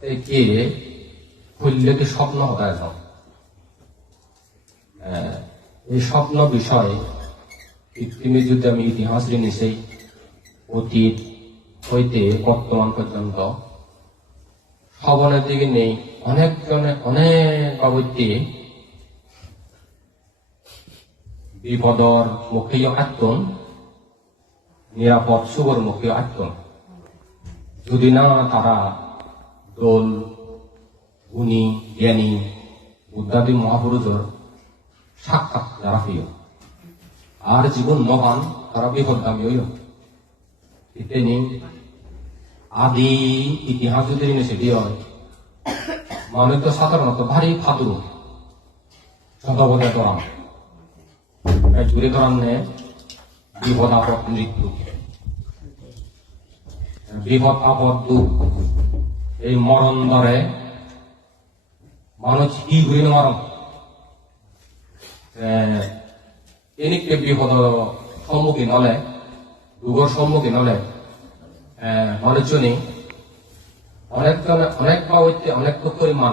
কে খুললে কি স্বপ্ন হতায় যাও। এই স্বপ্ন বিষয়ে পৃথিবী যদি আমি ইতিহাস নিছেই অতীত হইতে বর্তমান পর্যন্ত সবনের দিকে নেই অনেকজনে অনেক অবৈধি বিপদর মুখে আত্মন নিরাপদ শুভর মুখে আত্মন যদি না তারা দোল গুণী জ্ঞানী বুদ্ধাদি মহাপুরুষের সাক্ষাৎ যারা হইল আর জীবন মহান তারা বিপদগামী হইল। তিনি আদি ইতিহাস যদি সেটি হয় মানুষ তো সাধারণত ভারী ফাতুর শতবদে ধরান জুড়ে ধরান নে বিপদ আপদ মৃত্যু বিপদ আপদ দুঃখ এই মরণ ধরে মানুষ কি ঘুরি মরণ এনেকে বিপদ সম্মুখীন হলে দুঃখর সম্মুখীন হলে মানুষজনই অনেক হইতে অনেক পরিমাণ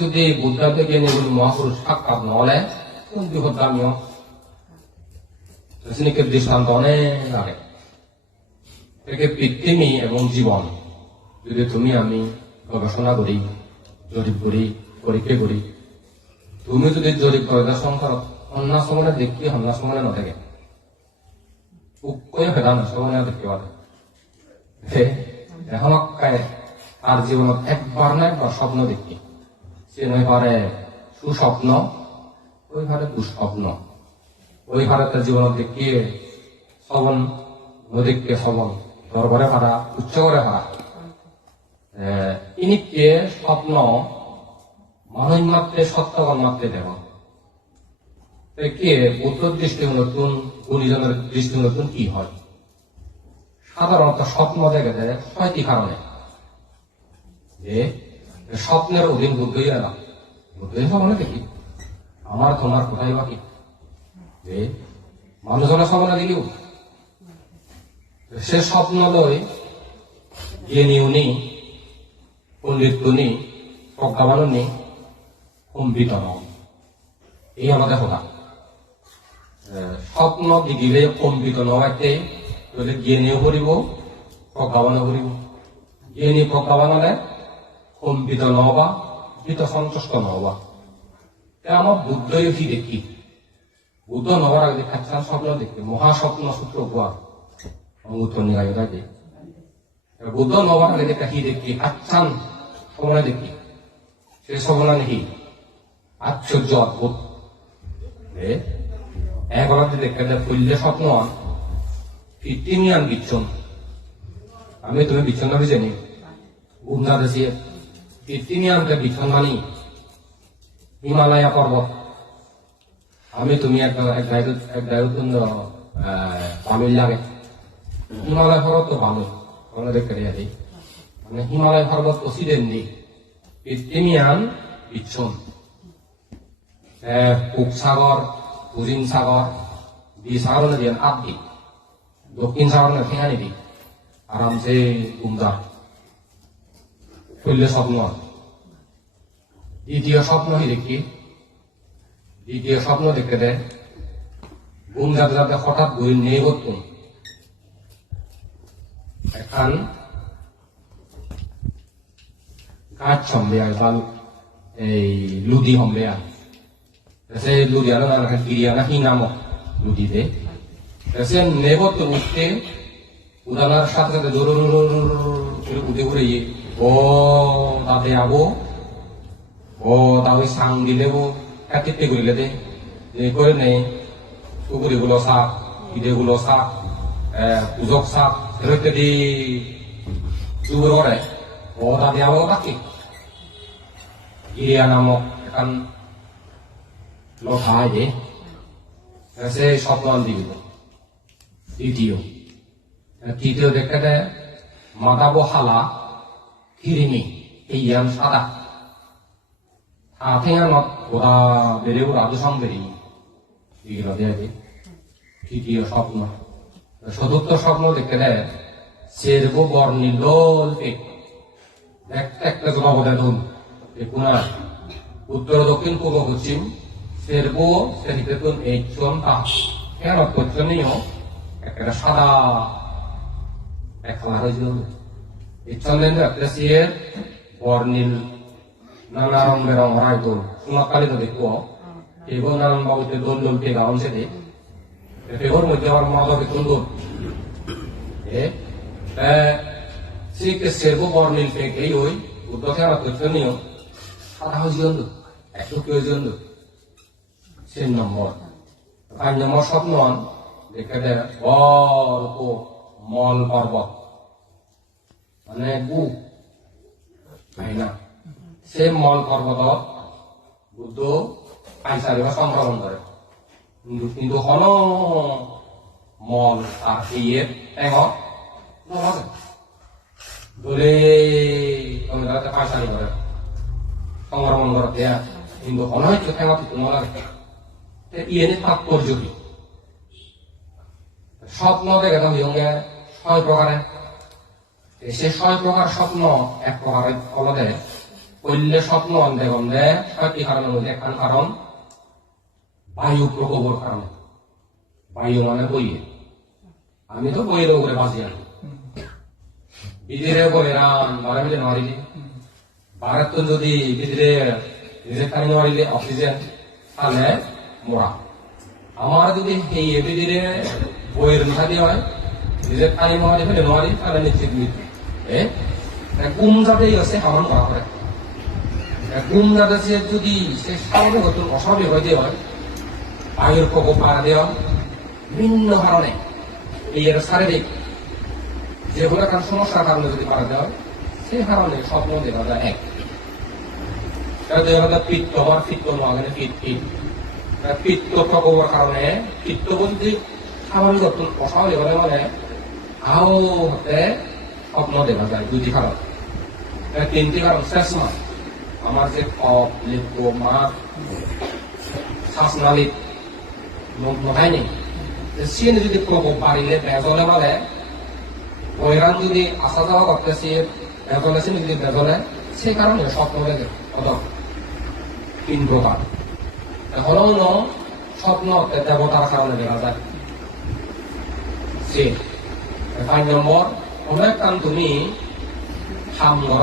যদি বুদ্ধাকে জ্ঞানী মহাপুরুষ সাক্ষাৎ নহলে কোন বিপদগামীয় দৃষ্টান্ত অনেক আগে থেকে পৃথিবী এবং জীবন যদি তুমি আমি গবেষণা করি জরিপ করি পরীক্ষা করি তুমি যদি জরিপ করে সংসার অন্য সময় দেখি অন্য সময় না থাকে ভেদান সময় দেখতে পারে এখন তার জীবনত একবার না একবার স্বপ্ন দেখি সে নয় পারে সুস্বপ্ন ওই ভারে দুঃস্বপ্ন ওই ভারে তার জীবনত দেখিয়ে শ্রবণ নদীকে শ্রবণ দরবারে ভাড়া উচ্চ করে ভাড়া ইনিকে স্বপ্ন মানুষ মাত্রে সত্যবান মাত্রে দেব কে উত্তর দৃষ্টি নতুন গুণীজনের দৃষ্টি নতুন কি হয় সাধারণত স্বপ্ন দেখে দেয় 6টি কারণে যে স্বপ্নের অধীন বুদ্ধই এলাম বুদ্ধই স্বপ্নে দেখি আমার তোমার কোথায় বাকি যে মানুষজনের স্বপ্ন দিলেও সে স্বপ্ন লয় জ্ঞানীও নেই পণ্ডিত নেই প্রজ্ঞাবানও নেই কম্পিত নয় এই আমাদের কথা স্বপ্ন দেখিলে কম্পিত নয় জ্ঞানীও করিব প্রজ্ঞাবানও করিব জ্ঞানী প্রজ্ঞাবান হলে কম্পিত নহবা ভীত সন্তুষ্ট নহবা আমার বুদ্ধই কি দেখি বুদ্ধ নহবার আগে খাচ্ছান স্বপ্ন দেখি মহাস্বপ্ন সূত্র উপহার উত্তর নিরায় থাকে বুদ্ধ নহবার আগে দেখা কি দেখি খাচ্ছান সময় দেখি সে সময় নেই আশ্চর্য অদ্ভুত একবার দেখে ফুললে স্বপ্ন ফিফটিনিয়ান বিচ্ছন আমি তুমি বিচ্ছন্ন না জানি উন্না দেশে ফিফটিনিয়ানকে বিচ্ছন মানি হিমালয়া পর্বত আমি তুমি এক তামিল লাগে হিমালয় পর্বত তো ভালো আমরা দেখতে যাই মানে হিমালয় পর্বত প্রসিডেন্ট নেই ফিফটিনিয়ান বিচ্ছন কুক সাগর কুজিন সাগর সাগর নদী আদি দক্ষিণ সাগর ফেঙা নিবি আরামসে ঘুমদার ফুললে স্বপ্ন দ্বিতীয় স্বপ্ন দেখি দ্বিতীয় স্বপ্ন দেখতে দেয় ঘুম যাতে যাতে হঠাৎ বই নেই করতুম এখন গাছ সম্বে বা এই লুদি সম্বে সে লুদিয়ানো গিরিয়ানা হি নামক লুদিতে সে নেবত উঠতে উদানার সাথে সাথে জোর উঠে ঘুরে ও তাতে আবো ও তা ওই সাং দিলেবো কাটিতে ঘুরিলে দে করে নেই পুকুরিগুলো শাক ইদেগুলো শাক পুজক শাক ফেরতে দি চুর করে ও তাতে আবো বাকি গিরিয়া নামক এখন লখায় যে সে স্বপ্ন দিবি তৃতীয় দেখতে দেয় মাদাবো হালা হিরিমি এই সাদা আথেঙানত ওরা বেড়েও রাজসং বেরি এগুলো দেয় তৃতীয় স্বপ্ন চতুর্থ স্বপ্ন দেখতে দেয় serbo borni lol pek একটা জবাবদা ধুন কোনার উত্তর দক্ষিণ পূর্ব পশ্চিম serbo সেরিতেতুন এই চন্তা কেন পশ্চিমীয় একটা সাদা একলা হয়েছিল এই চন্দ্রেন একটা সিয়ের বর্ণিল নানা রং বেরং হয়তো সোনাকালী তো দেখবো এগো নানান বাবুতে দোল দোল পেগা অংশে দেখ এগোর মধ্যে আমার মাদকে তুন্দর Sike serbo bornil pek ei oi uddothe ara totoniyo সাদা হয়েছিল একটু প্রয়োজন তিন নম্বর 5 নম্বর স্বপ্ন দেখে দেয় বড় মল পর্বত মানে গু তাই না সে মল পর্বত বুদ্ধ পাইসারিবা সংক্রমণ করে কিন্তু হন মল আর ইয়ে টেঙ নমাজে ধরে তোমাদের পাইসারি করে সংক্রমণ করতে কিন্তু হন হয়তো টেঙ তো নলাগে ইয়ে তাৎপর্য কি স্বপ্ন দেখে তো হিয়ঙ্গে 6 প্রকারে সে 6 প্রকার স্বপ্ন এক প্রকারের ফলতে কল্যে স্বপ্ন অন্ধে গন্ধে 6টি কারণের মধ্যে একখান কারণ বায়ু প্রকোপের কারণে বায়ু মানে বইয়ে আমি তো বইয়ের উপরে বাঁচি আনি বিদিরে উপরে রান বারে মিলে মারিলে ভারত তো যদি বিদিরে নিজের খানি মারিলে অক্সিজেন তাহলে মোরা আমার যদি এই বিদিরে বইয়ের মিঠা দিয়ে হয় নিজের খানি মারি ফেলে মারি তাহলে নিশ্চিত মৃত্যু গুম যাতেই আছে হামন করা করে গুম যাতে সে যদি সে স্বাভাবিক হতো অস্বাভাবিক হইতে হয় বায়ুর প্রকোপ বাড়া দেওয়া বিভিন্ন কারণে এই শারীরিক যেগুলো কারণ সমস্যার কারণে যদি বাড়া দেওয়া হয় সেই কারণে স্বপ্ন দেখা যায় এক পিত্ত হওয়ার পিত্ত নয় পিত পিত পিত্ত প্রকোপের কারণে পিত্ত যদি স্বাভাবিক হতো অস্বাভাবিক হলে মানে আও হতে স্বপ্ন দেখা যায় 2টি কারণ 3টি কারণ শেষ নয় আমার যে কপ লিপ্ত মাছ শ্বাসনালী নয় নেই সিন যদি প্রকোপ বাড়িলে বেজলে বলে বৈরান যদি আসা যাওয়া করতেছে বেজলে সিন যদি বেজলে সেই কারণে স্বপ্ন দেখে অত 3 প্রকার হল স্বপ্ন দেবতার কারণে দেখা যায় সে 5 নম্বর অনেক কারণ তুমি হাম ধর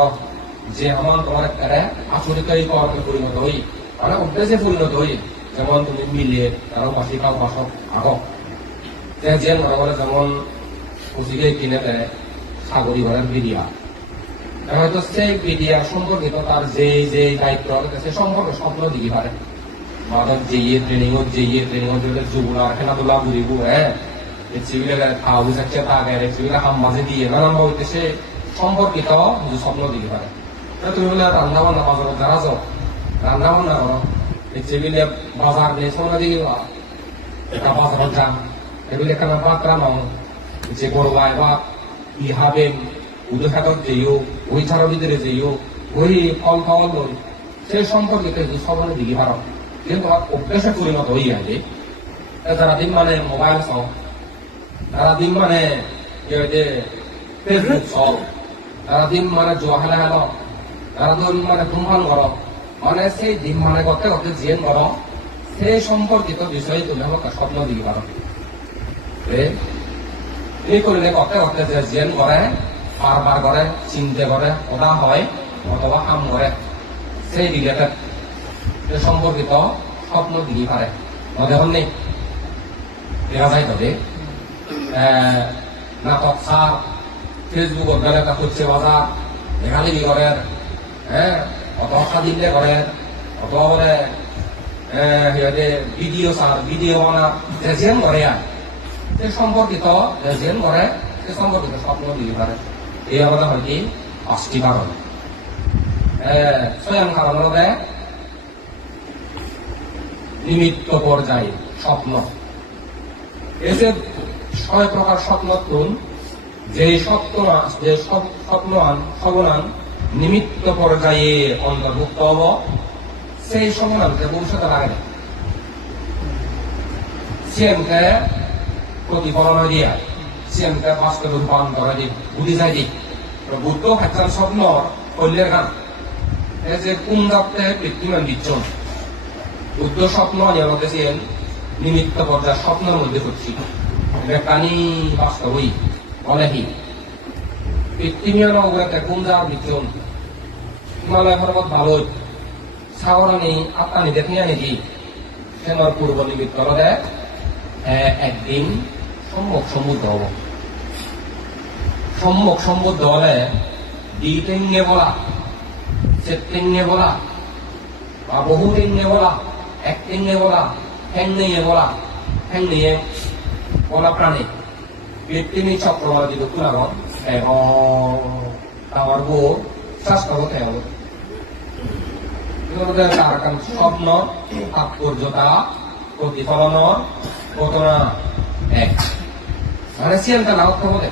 যে আমার তোমার একটা আসরিকারী কর্মে পরিণত হই অনেক অভ্যাসে পরিণত হই যেমন তুমি মিলে কারো মাসিক বাসক আগক যে মনে বলে যেমন পুঁজিকে কিনে দেয় সাগরী ঘরের বিডিয়া হয়তো সেই বিডিয়া সম্পর্কিত তার যে যে দায়িত্ব সে সম্পর্কে স্বপ্ন দিতে পারে মাদক যেয়ে ট্রেনিং যুবলার খেলাধুলা ঘুরিব সিভিলের খাওয়া যাচ্ছে তাকে সিভিলের হাম মাঝে দিয়ে নানান ভাবে সে সম্পর্কিত স্বপ্ন দিতে পারে তুমি বলে রান্না বান্না বাজার যারা যাও রান্না বান্না করো যেগুলি বাজার নিয়ে সোনা দিয়ে এটা বাজার যান এগুলি এখানে পাত্রা নয় যে করবাই বা ইহাবেন উদয় খাতক যেও ওই ছাড়ার ভিতরে যেও ওই ফল খাওয়াল লই সেই সম্পর্কিত সবাই দিকে পারো কিন্তু অভ্যাসে পরিণত হয়ে আছে যারা দিন মানে মোবাইল চাও তারা দিন মানে ফেসবুক চাও তারা দিন মানে জুয়া খেলা খেলো তারা দিন মানে ধূমপান করো মানে সেই দিন মানে করতে করতে জেন করো সেই সম্পর্কিত বিষয়ে তুমি আমাকে স্বপ্ন দিতে পারো এই করলে করতে করতে যে জেন করে বারবার করে চিন্তা করে ওটা হয় অথবা কাম করে সেই রিলেটেড সম্পর্কিত স্বপ্ন দিতে পারে দেখুন নেই দেখা যায় তবে নাটক সার ফেসবুকত গেলে হচ্ছে বাজার দেখালিবি করেন অথবা দিলে করেন অথবা বলে ভিডিও সার ভিডিও বানা যেন করে আর সে সম্পর্কিত যেন করে সে সম্পর্কিত স্বপ্ন দিতে পারে এই আমাদের হয় কি 5টি কারণ স্বয়ং কারণ হবে নিমিত্ত পর্যায়ে স্বপ্ন এসে 6 প্রকার স্বপ্ন যে স্বপ্নান সবনান নিমিত্ত পর্যায়ে অন্তর্ভুক্ত হব সেই সবনানকে ভবিষ্যতে লাগে না সিএমকে প্রতিফলন দিয়ে সিয়ানটা বাস্তবে রূপান্তর দিক বুঝি যায় দিক বুদ্ধ হাজার স্বপ্ন কল্যের গান এই যে কোন যাত্রে পৃথিবীমান দিচ্ছন বুদ্ধ স্বপ্ন নিয়মতেছেন নিমিত্ত পর্যায় স্বপ্নের মধ্যে করছি কানি বাস্তবই অনেকই পৃথিবীমান অবগতে কোন যাওয়ার দিচ্ছন হিমালয় পর্বত ভালোই সাগরানি আত্মানি দেখে আনি দি সেনার পূর্ব নিমিত্ত দেয় একদিন সম্মুখ সমুদ্র হব সম্মুখ সমুদ্র হলে দ্বিটেঙ্গে বলা চেটেঙ্গে বলা বা বহুটেঙ্গে বলা একটেঙ্গে বলা ঠ্যাং নিয়ে বলা ঠ্যাং নিয়ে বলা প্রাণী পৃথিবী চক্রবাদ দিল কুলাগন এবং আমার বউ স্বাস্থ্য হতে হবে তার কারণ স্বপ্ন তাৎপর্যতা প্রতিফলন ঘটনা এক মানে সিয়ানটা না অর্থ বলে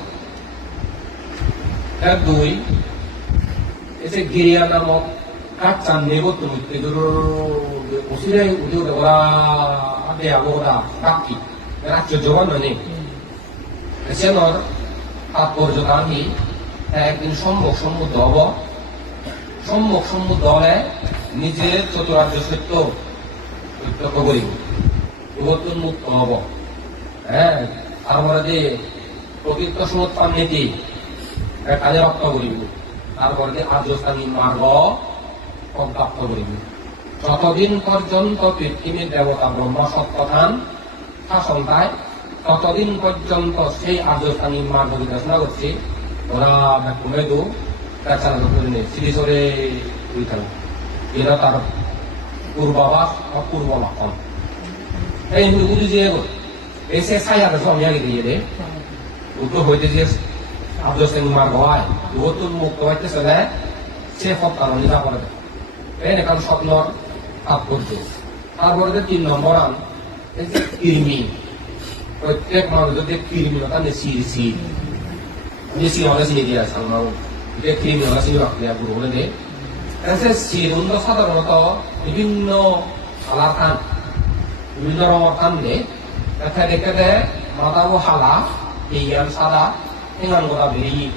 দুই এসে গিরিয়া নামক কাচ্চান নেগত মৃত্যুর ওসিরাই উঠে উঠে ওরা আগে আবহাওয়া কাকি রাজ্য জবান নেই সেনর তাৎপর্যতা আমি একদিন সম্মুখ সমুদ্র হব সম্মুখ সমুদ্র হলে নিজের চতুরার্য সত্য প্রত্যক্ষ করিব বিবর্তন মুক্ত হব হ্যাঁ তারপরে যে প্রকৃত সমুৎপান নীতি কাজে রক্ত করিব তারপরে যে আর্যস্থানী মার্গ প্রাপ্ত করিব যতদিন পর্যন্ত পৃথিবীর দেবতা ব্রহ্মা সত্যথান শাসন পায় ততদিন পর্যন্ত সেই আর্যস্থানী মার্গ বিবেচনা করছে ওরা কমে দু চালানো করে নেই সিরিজরে এরা তার পূর্বাভাস বা পূর্ব লক্ষণ এই হিন্দু যে এসে সাইয়ার সঙ্গে আগে দিয়ে দে উত্তর হইতে যে আর্যস্থানী মার্গ হয় নতুন মুক্ত হইতেছে না সে সপ্তাহ নিতা করে দেয় এই এখন স্বপ্নর তাৎপর্য তারপরে 3 নম্বর আন এই যে কৃমি প্রত্যেক মানুষ যদি কৃমিলতা নেছি বেশি হলে সিয়ে দিয়ে আছে আমরা কৃমি হলে সিয়ে রাখলে পুরো বলে দেয় সিরুন্দ সাধারণত বিভিন্ন হালা থান বিভিন্ন রঙের থান দে দেখা দেখে দেয় মাথাও হালা ইয়ান সাদা এঙ্গান গোটা বেরিয়ে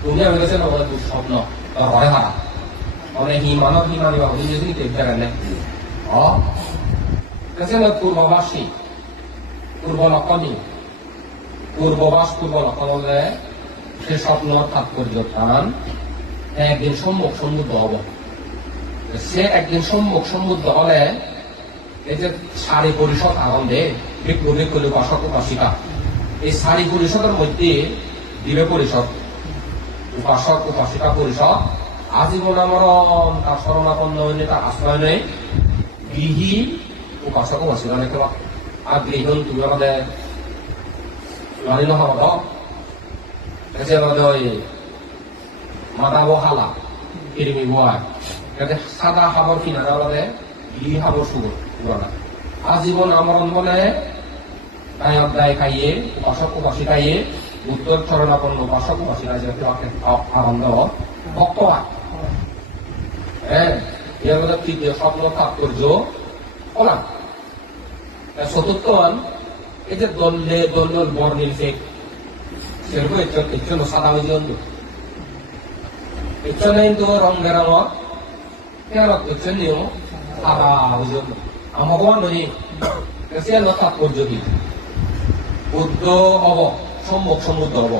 তুমি আমি গেছে নগরে দুঃস্বপ্ন হয় হারা অনেক হিমানব হিমানি বা নিজে যদি দেখতে গেলে পূর্ববাসী পূর্ব লক্ষণী পূর্ববাস পূর্ব লক্ষণ হলে সে স্বপ্ন তাৎপর্য টান একদিন সম্মুখ সমুদ্র হব সে একদিন সম্মুখ সমুদ্র হলে এই যে সারি পরিষদ আনন্দে বিক্ষু বিক্ষুলি উপাসক উপাসিকা এই সারি পরিষদের মধ্যে দিবে পরিষদ উপাসক উপাসিকা পরিষদ আজীবন আমরণ তার শরণাপন্ন হইলে তার আশ্রয় নেই গৃহী উপাসক উপাসিকা নেই আর গৃহণ তুমি আমাদের লানি নহব এসে আমাদের ওই মাদাবো হালা কিরিমি বয় যাতে সাদা খাবার কিনা বলে গৃহী খাবার সুগর পুরানা আজীবন আমরণ বলে দায় অধ্যায় খাইয়ে উপাসক উপাসী খাইয়ে উত্তর চরণাপন্ন উপাসক উপাসীরা যে আনন্দ ভক্ত হয় হ্যাঁ এর মধ্যে তৃতীয় স্বপ্ন তাৎপর্য বলা চতুর্থ এই যে দলে দল বর্ণিল ফেক সেরকম এর জন্য সাদা হয়ে জন্য এর জন্য কিন্তু রং বেরানোর কেন এর জন্যও সাদা হয়ে জন্য আমাকে নই সে তাৎপর্য কি বুদ্ধ হব সম্মুখ সমুদ্র হব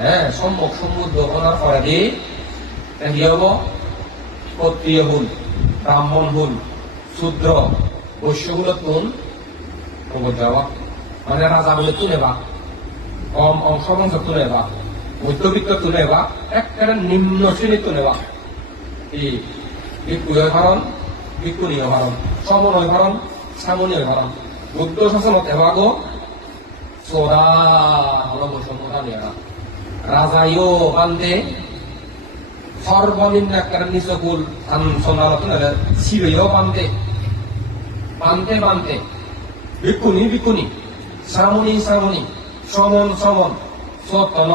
হ্যাঁ সম্মুখ সমুদ্র হওয়ার পরে দিয়ে কি হব ক্ষত্রিয় হুল ব্রাহ্মণ হুল শূদ্র বৈশ্যগুলো তুন যাওয়া মানে রাজা বলে তুলে বা কম অংশবংশ তুলে বা মধ্যবিত্ত তুলে বা একেবারে নিম্ন শ্রেণী তুলে বা এই ভিক্ষু হরণ ভিক্ষুণীয় হরণ সমনয় হরণ সামনীয় হরণ বুদ্ধ শাসনত এবাগো সোদা হল বৈষম্যতা নিয়ে রাজাইও বান্ধে সর্বনিম্ন একটা নিচকুল সন্ন্যালতন শিবেও বান্ধে বান্ধে বান্ধে ভিক্ষুণী ভিক্ষুণী শ্রামণী শ্রামণী সমন সমন সতন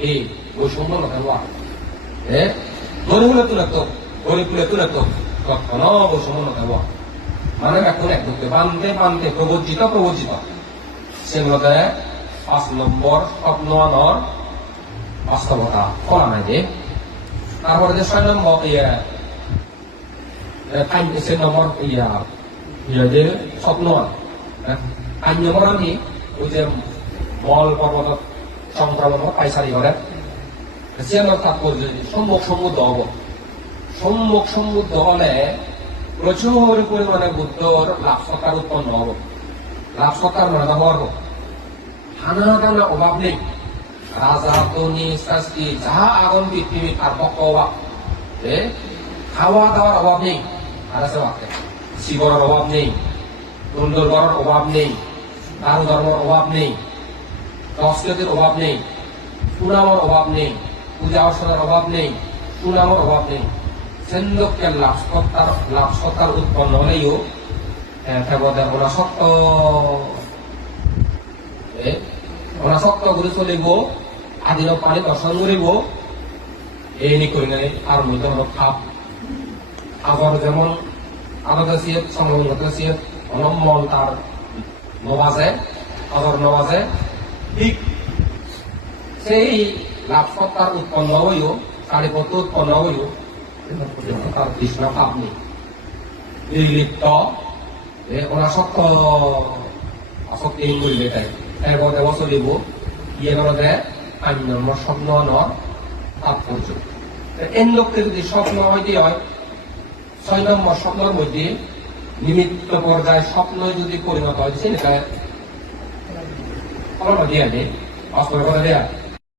এই বৈষম্য নথা গরিবুলে তুলে তো গরিবুলে তুলে তো তখন বৈষম্য নথা মানে এখন একদম বান্ধে বান্ধে প্রবজ্জিত প্রবজ্জিত সেগুলোতে 5 নম্বর স্বপ্ন আনার বাস্তবতা খোলা নাই যে তারপরে যে 6 নম্বর সে নম্বর যে স্বপ্ন আইন নম্বর আমি ওই যে মল পর্বত সংক্রমণ পাইসারি করে সিয়ানোর তাৎপর্য সম্মুখ সমুদ্র হব সম্মুখ সমুদ্র হলে প্রচুর পরিমাণে বুদ্ধর লাভ সত্তার উৎপন্ন হব লাভ সত্তার মানে হওয়ার হানা টানা অভাব নেই রাজা ধনী শাস্তি যাহা আগুন পৃথিবী তার পক্ষ অভাব খাওয়া দাওয়ার অভাব নেই আর আছে বাক্যে শিবরের অভাব নেই দণ্ডর অভাব নেই দারু ধর্মের অভাব নেই সংস্কৃতির অভাব নেই সুনামের অভাব নেই পূজা অর্চনার অভাব নেই সুনামের অভাব নেই সেন্দকের লাভ সত্তার উৎপন্ন হলেও অনাসক্ত করে চলিব আদির পানি দর্শন করিব এই নি করি নাই আর মধ্যে হল খাপ আবার যেমন আলাদা সিয়ে সংলগ্ন সিয়ে অনম্মল তার নবাজে আবার নবাজে ঠিক সেই লাভ সত্তার উৎপন্ন হইও কালীপত্র উৎপন্ন হইও তার কৃষ্ণ ভাব নেই নির্লিপ্ত অনাসক্ত আসক্তি করিলে তাই এগতে চলিব ইয়ে করে আইন নম্বর স্বপ্ন নর তাৎপর্য এন লোককে যদি স্বপ্ন হইতে হয় 6 নম্বর স্বপ্নের মধ্যে নিমিত্ত পর্যায়ে স্বপ্ন যদি পরিণত হয় সেটা ফলন দিয়া দেয় বাস্তবের কথা দেয়া